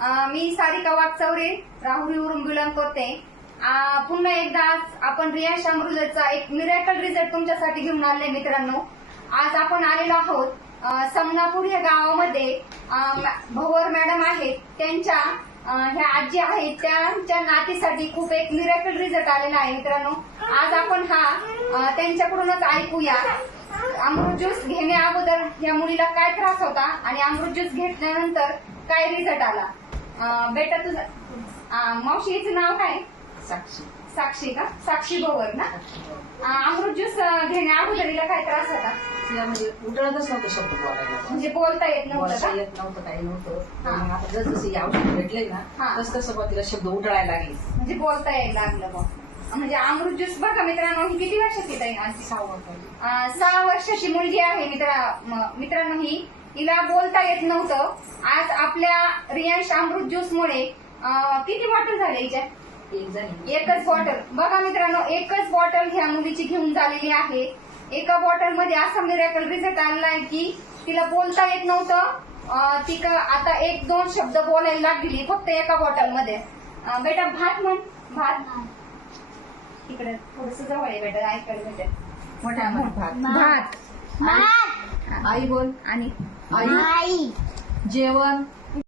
मी Sarika Waghchaure राहुरीवरून belong करते. पुन्हा एकदा आज आपण रियांश अमृताचा एक मिरॅकल रिझल्ट तुमच्यासाठी घेऊन आले मित्रांनो. आज आपण आलेलो आहोत समनापूर या गावामध्ये. भवर मॅडम आहेत, त्यांच्या ह्या आजी आहेत, त्यांच्या नातीसाठी खूप एक मिरॅकल रिझल्ट आलेला आहे मित्रांनो. आज आपण हा त्यांच्याकडूनच ऐकूया. अमृत ज्यूस घेण्या अगोदर या मुलीला काय त्रास होता आणि अमृत ज्यूस घेतल्यानंतर काय रिझल्ट आला. बेटा तुझं मावशीचं नाव काय? साक्षी. साक्षी का? साक्षी भवर ना. अमृत ज्यूस घेण्या अगोदर हिला काय त्रास होता? म्हणजे उठळतच नव्हतं शब्द बोलायला, म्हणजे बोलता येत नव्हतं. येत नव्हतं, काही नव्हतं. मग आता जसं औषध भेटले ना तस तसं तिला शब्द उठळायला लागले, म्हणजे बोलता यायला लागलं. मग म्हणजे अमृत ज्यूस बघा मित्रांनो, ही किती वर्षाची ताई? 6 वर्षाची मुलगी आहे मित्रांनो. हिला बोलता येत नव्हतं. आज आपल्या रियांश अमृत ज्यूस मुळे किती बॉटल झाले हिच्या? एकच बॉटल. बघा मित्रांनो, एकच बॉटल ह्या मुलीची घेऊन झालेली आहे. एका बॉटल मध्ये असा मिरॅकल रिझल्ट आलेला आहे की तिला बोलता येत नव्हतं. ती आता 1-2 शब्द बोलायला लागली फक्त एका बॉटल मध्ये. बेटा भात म्हण. भात इकडे थोडस जवळ आहे बेटा, ऐकायला भेटेल. मोठ्या भात. भात. आई बोल. आणि आई. जेवण.